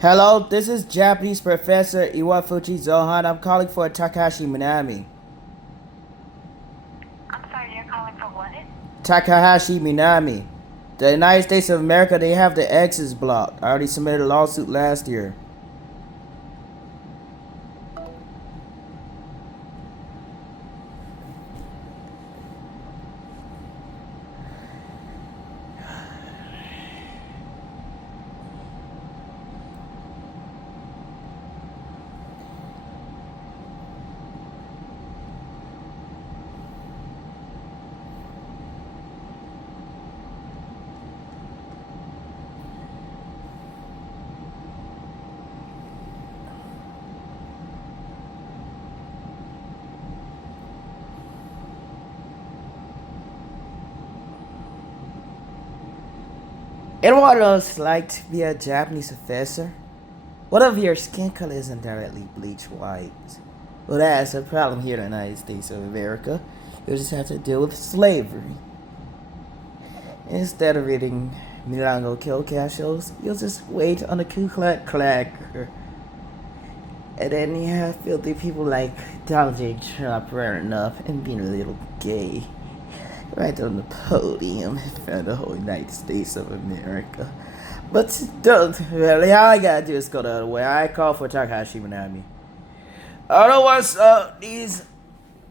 Hello, this is Japanese Professor Iwafuchi Zohan. I'm calling for Takahashi Minami. I'm sorry, you're calling for what? Takahashi Minami. The United States of America, they have the X's blocked. I already submitted a lawsuit last year. And what else like to be a Japanese professor? What if your skin color isn't directly bleach white? Well, that's a problem here in the United States of America. You'll just have to deal with slavery. Instead of reading Milango kill shows, you'll just wait on the Ku Klux Klan. And then you have filthy people like Donald J. Trump running up and being a little gay. Right on the podium in front of the whole United States of America. But don't really, all I gotta do is go the other way. I call for Takahashi Minami. I don't know what's up, these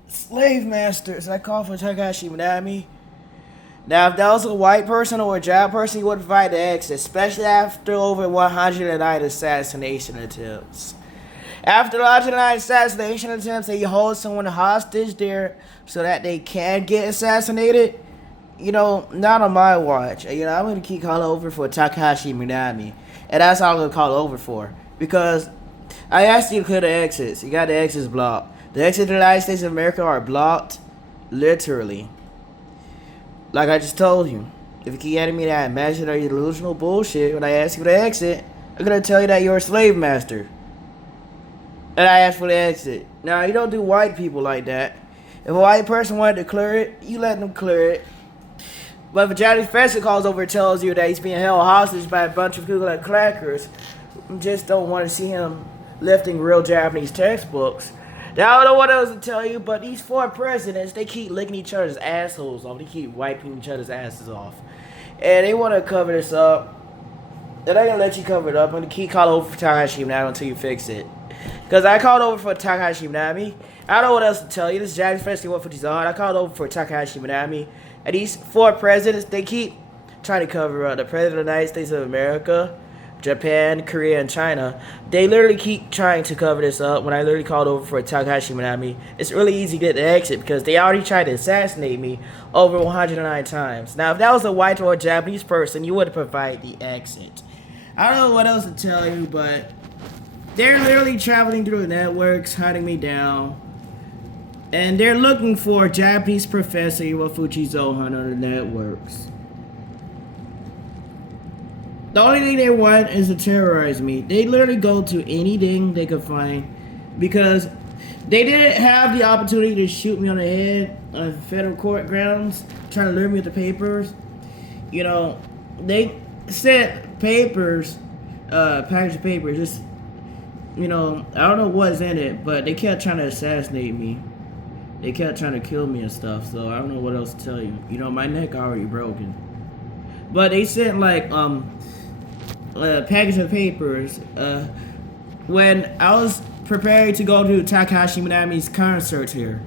slave masters. I call for Takahashi Minami. Now, if that was a white person or a Jap person, you would provide the exit, especially after over 109 assassination attempts. After 109 assassination attempts, and you hold someone hostage there so that they can get assassinated, not on my watch. I'm going to keep calling over for Takahashi Minami. And that's all I'm going to call over for. Because I asked you to clear the exits. You got the exits blocked. The exits of the United States of America are blocked, literally. Like I just told you. If you keep adding me that imaginary delusional bullshit when I ask you to exit, I'm going to tell you that you're a slave master. And I asked for the exit. Now, you don't do white people like that. If a white person wanted to clear it, you let them clear it. But if a Japanese professor calls over and tells you that he's being held hostage by a bunch of Ku Klux Klankers, you just don't want to see him lifting real Japanese textbooks. Now, I don't know what else to tell you, but these four presidents, they keep licking each other's assholes off. They keep wiping each other's asses off. And they want to cover this up. They're not going to let you cover it up. I'm going to keep calling over for Takahashi now until you fix it. Because I called over for Takahashi Minami. I don't know what else to tell you. This is Japanese Professor巌淵造反. I called over for Takahashi Minami. And these four presidents, they keep trying to cover up. The President of the United States of America, Japan, Korea, and China. They literally keep trying to cover this up. When I literally called over for Takahashi Minami, it's really easy to get the exit because they already tried to assassinate me over 109 times. Now, if that was a white or a Japanese person, you would provide the exit. I don't know what else to tell you, but they're literally traveling through the networks, hunting me down. And they're looking for Japanese Professor Iwafuchi Zohan on the networks. The only thing they want is to terrorize me. They literally go to anything they could find. Because they didn't have the opportunity to shoot me on the head on federal court grounds, trying to lure me with the papers. They sent papers, package of papers, just I don't know what's in it, but they kept trying to assassinate me. They kept trying to kill me and stuff, so I don't know what else to tell you. My neck already broken. But they sent a package of papers. When I was preparing to go to Takahashi Minami's concert here,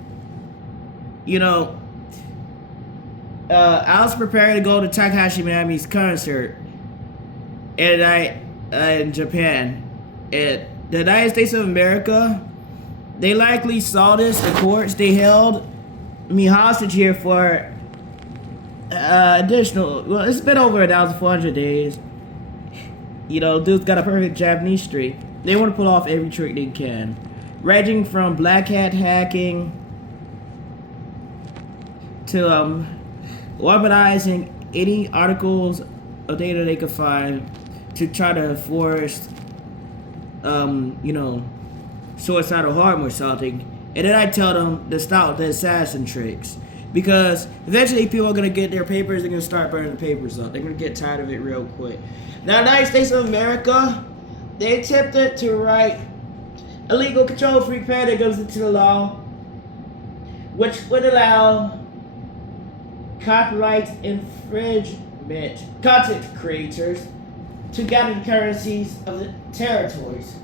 I was preparing to go to Takahashi Minami's concert, in Japan, and the United States of America, they likely saw this. The courts, they held me hostage here for it's been over 1,400 days. Dude's got a perfect Japanese streak. They want to pull off every trick they can, ranging from black hat hacking to weaponizing any articles of data they could find to try to force suicidal harm or something. And then I tell them to stop the assassin tricks. Because eventually people are going to get their papers, they're going to start burning the papers up. They're going to get tired of it real quick. Now, the United States of America, they attempted to write a legal control-free pen that goes into the law, which would allow copyright infringement content creators to gather the currencies of the territories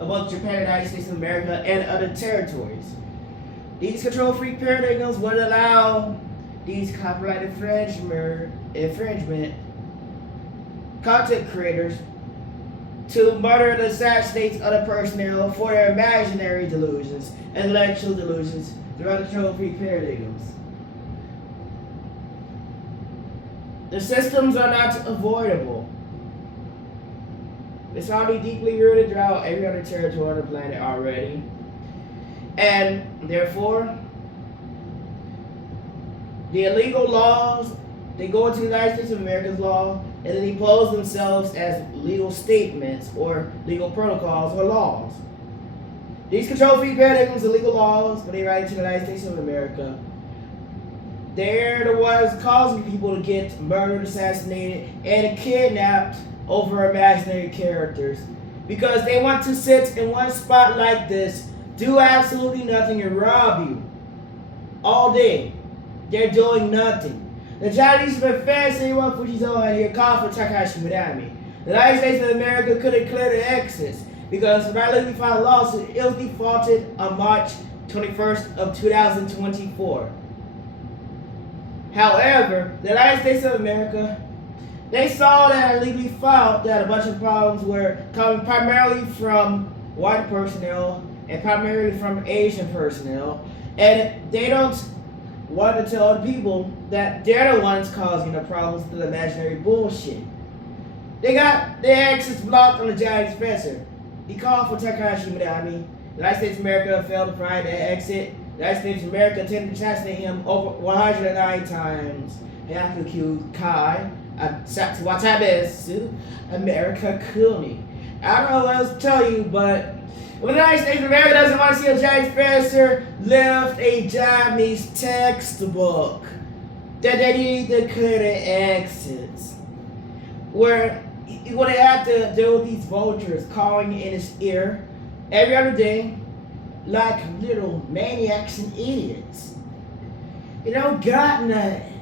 of both Japan and the United States of America and other territories. These control-free paradigms would allow these copyright infringement content creators to murder and assassinate other personnel for their imaginary delusions and intellectual delusions throughout the control-free paradigms. The systems are not avoidable. It's already deeply rooted throughout every other territory on the planet already. And therefore, the illegal laws, they go into the United States of America's law and then they pose themselves as legal statements or legal protocols or laws. These control-free paradigms are legal laws, but they write into the United States of America. They're the ones causing people to get murdered, assassinated, and kidnapped over imaginary characters because they want to sit in one spot like this, do absolutely nothing, and rob you all day. They're doing nothing. The Japaneseprofessor巌淵造反here called for Takashi Murami. The United States of America couldn't clear the exits because when I legally filed a lawsuit, it was defaulted on March 21st of 2024. However, the United States of America, they saw that I legally filed that a bunch of problems were coming primarily from white personnel and primarily from Asian personnel, and they don't want to tell the people that they're the ones causing the problems with the imaginary bullshit. They got their exits blocked on the Japaneseprofessor. He called for Takashi Murami. The United States of America failed to provide that exit. The United States of America attempted to assassinate him over 109 times. Hyakuku Kai, Watabesu, America Kuni. I don't know what else to tell you, but when the United States of America doesn't want to see a Japaneseprofessor lift a Japanese textbook, that they need to clear the exits. Where they have to deal with these vultures calling in his ear every other day like little maniacs and idiots. You don't got nothing.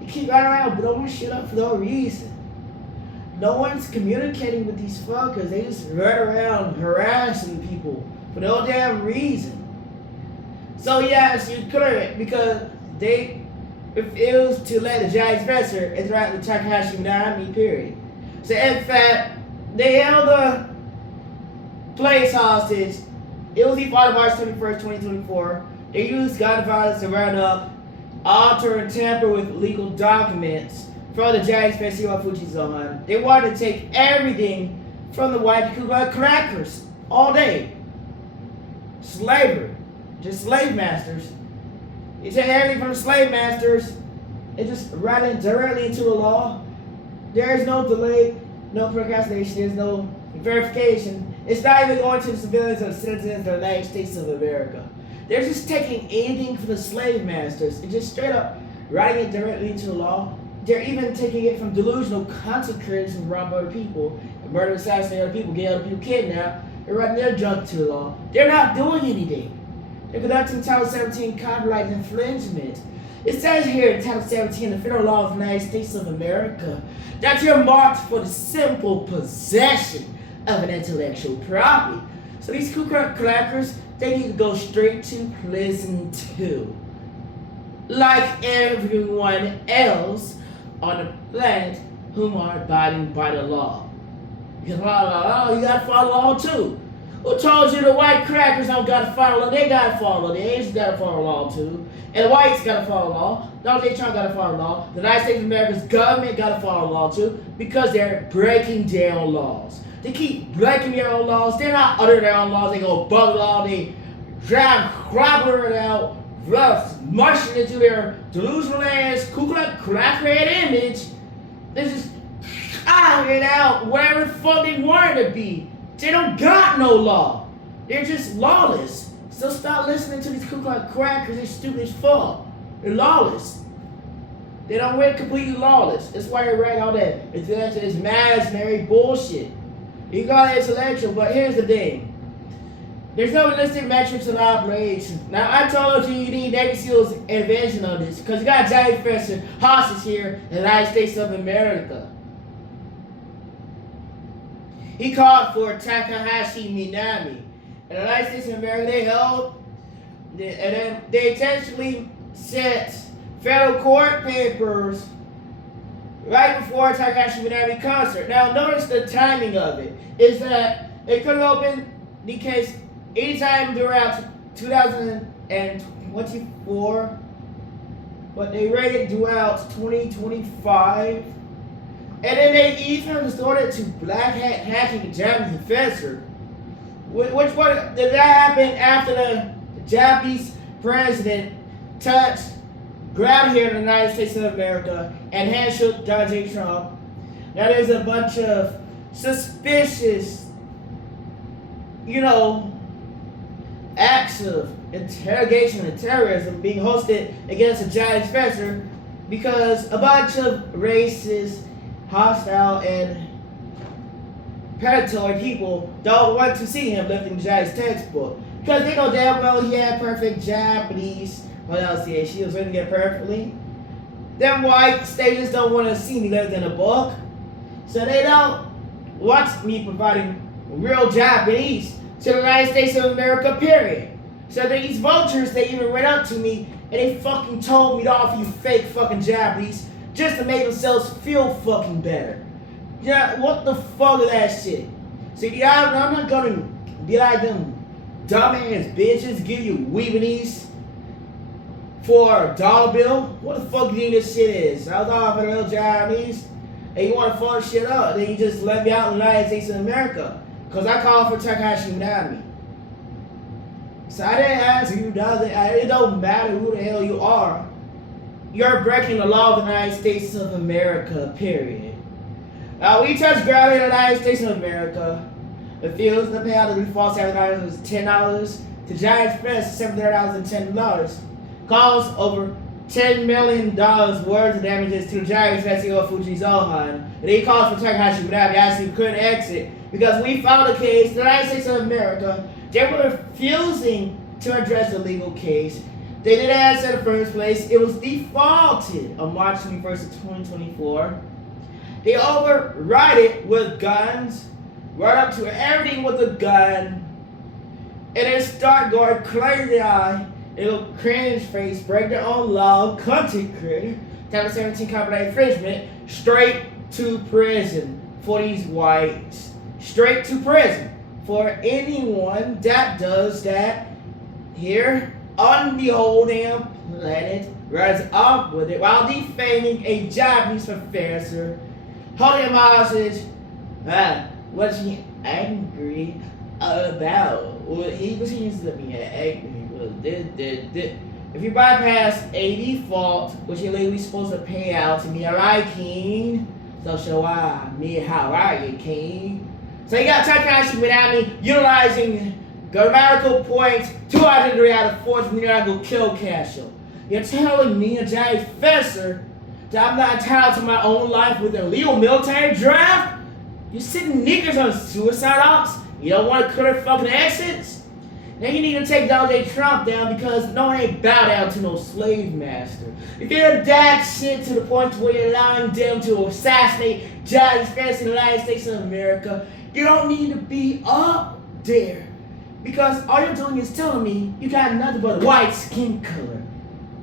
You keep running around blowing shit up for no reason. No one's communicating with these fuckers. They just run around harassing people for no damn reason. So yes, you clear it because they refuse to let the Japaneseprofessor interact with Takashi Murami, period. So in fact, they held the place hostage. It was defaulted March 21st, 2024. They used gun violence to run up, alter, and tamper with legal documents from the Japaneseprofessor巌淵造反. They wanted to take everything from the white crackers all day. Slavery. Just slave masters. You take everything from the slave masters and just write it directly into the law. There is no delay, no procrastination, there's no verification. It's not even going to the civilians or citizens of the United States of America. They're just taking anything from the slave masters and just straight up writing it directly into the law. They're even taking it from delusional content creators who rob other people, murder, assassinate other people, get other people kidnapped, and writing their junk to the law. They're not doing anything. They're conducting Title 17 copyright infringement. It says here in Title 17 of the Federal Law of the United States of America that you're marked for the simple possession of an intellectual property. So these crackers, they need to go straight to prison too. Like everyone else on the planet whom are abiding by the law. You gotta follow the law too. Who told you the white crackers don't gotta follow the law? They gotta follow. The Asians gotta follow the law too. And the whites gotta follow the law. Donald J. Trump gotta follow the law. The United States of America's government gotta follow the law too because they're breaking down laws. They keep breaking their own laws. They're not uttering their own laws. They go above the law. They drive crabbling it out, rough, mushing it to their delusional ass, crackhead image. They just iron it out wherever the fuck they want it to be. They don't got no law. They're just lawless. So stop listening to these crackers. They're stupid as fuck. They're lawless. They don't went completely lawless. That's why they write all that. It's mercenary bullshit. You got intellectual, but here's the thing. There's no realistic metrics of operation. Now, I told you you need Navy SEALs intervention on this because you got Japaneseprofessor hostage here in the United States of America. He called for Takahashi Minami. In the United States of America, they held, and then they intentionally sent federal court papers right before Takahashi Minami concert. Now, notice the timing of it is that it could have opened the case anytime throughout 2024, but they rated throughout 2025. And then they even resorted to black hat hacking a Japanese professor. Which one did that happen after the Japanese president grabbed here in the United States of America and handshook Donald J. Trump? Now there's a bunch of suspicious, acts of interrogation and terrorism being hosted against a Japanese professor because a bunch of racist, hostile, and predatory people don't want to see him lifting the Japanese textbook because they know damn well he had perfect Japanese pronunciation. He was written it perfectly. Them white states don't want to see me lift in a book, so they don't want me providing real Japanese to the United States of America, period. So these vultures, they even went up to me and they fucking told me to offer you fake fucking Japanese just to make themselves feel fucking better. Yeah, what the fuck is that shit? See, I'm not gonna be like them dumbass bitches give you Weebanese for a dollar bill. What the fuck do you think this shit is? I was offering a little Japanese and you wanna fuck shit up, then you just let me out in the United States of America. Cause I called for Takahashi Minami. So I didn't ask you, it don't matter who the hell you are. You're breaking the law of the United States of America, period. We touch ground in the United States of America. The fields, the payout of the false advertising was $10 to Giants Press, $710. Caused over $10 million worth of damages to the Giants Press CEO Fuji Zohan. And he calls for Takahashi Minami, asking if he couldn't exit because we filed a case in the United States of America. They were refusing to address the legal case. They didn't answer in the first place. It was defaulted on March 21st of 2024. They override it with guns, right up to everything with a gun, and then start going crazy eye, it'll cringe face, break their own law, content creator, Title 17 copyright infringement, straight to prison for these whites. Straight to prison for anyone that does that here on the whole damn planet, runs off with it while defaming a Japanese professor, holding him hostage. Was he angry about? What he was used to be angry was this. If you bypass a default, which you're legally supposed to pay out to me, alright, King? So show me how are you, King? So you got Takahashi Minami utilizing grammatical points 203 out of 4 when you're not gonna kill Castle. You're telling me, a giant professor, that I'm not entitled to my own life with an illegal military draft? You're sitting niggas on suicide ops? You don't want to clear fucking exits? Now you need to take Donald J. Trump down because no one ain't bow down to no slave master. If you're that shit to the point where you're allowing them to assassinate Japanese fans in the United States of America, you don't need to be up there. Because all you're doing is telling me you got nothing but white skin color.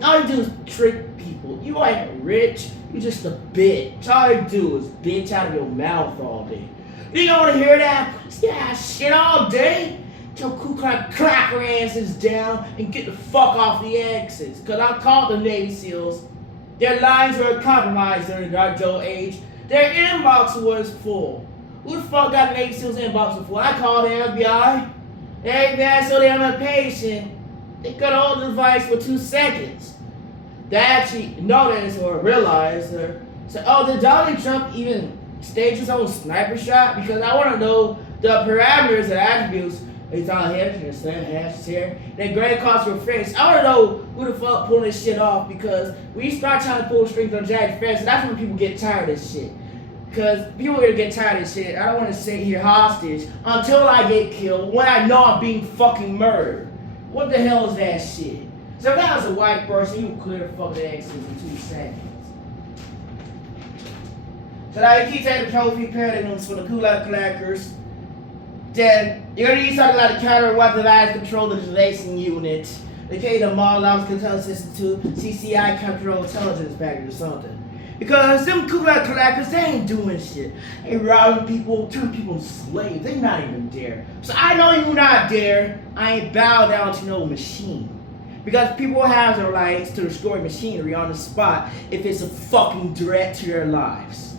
All you do is trick people. You ain't rich, you just a bitch. All you do is bitch out of your mouth all day. You don't want to hear that? Yeah, shit all day. Get your Ku Klux cracker asses down and get the fuck off the exits. Cause I called the Navy SEALs. Their lines were compromised during the Dark Joe age. Their inbox was full. Who the fuck got the Navy SEALs inbox full? I called the FBI. The FBI so damn impatient. They could hold the device for 2 seconds. They actually noticed or realized or said, oh, did Donald Trump even stage his own sniper shot? Because I want to know the parameters and attributes He's all here, hash here. Then Greg calls for friends. I don't know who the fuck pulling this shit off because when you start trying to pull strings on Jack's friends, that's when people get tired of this shit. Because people are gonna get tired of this shit. I don't want to sit here hostage until I get killed when I know I'm being fucking murdered. What the hell is that shit? So if that was a white person, you would clear the fucking exits in 2 seconds. So now you keep taking the trophy paradigms for the Kulak Clackers. Then you're gonna need something like the counter weaponized control digitization unit. They carry the model arms control system to CCI control intelligence package or something. Because them Kulak Clackers, they ain't doing shit. They robbing people, turning people into slaves. They not even there. So I know you not there. I ain't bow down to no machine. Because people have the rights to destroy machinery on the spot if it's a fucking threat to their lives.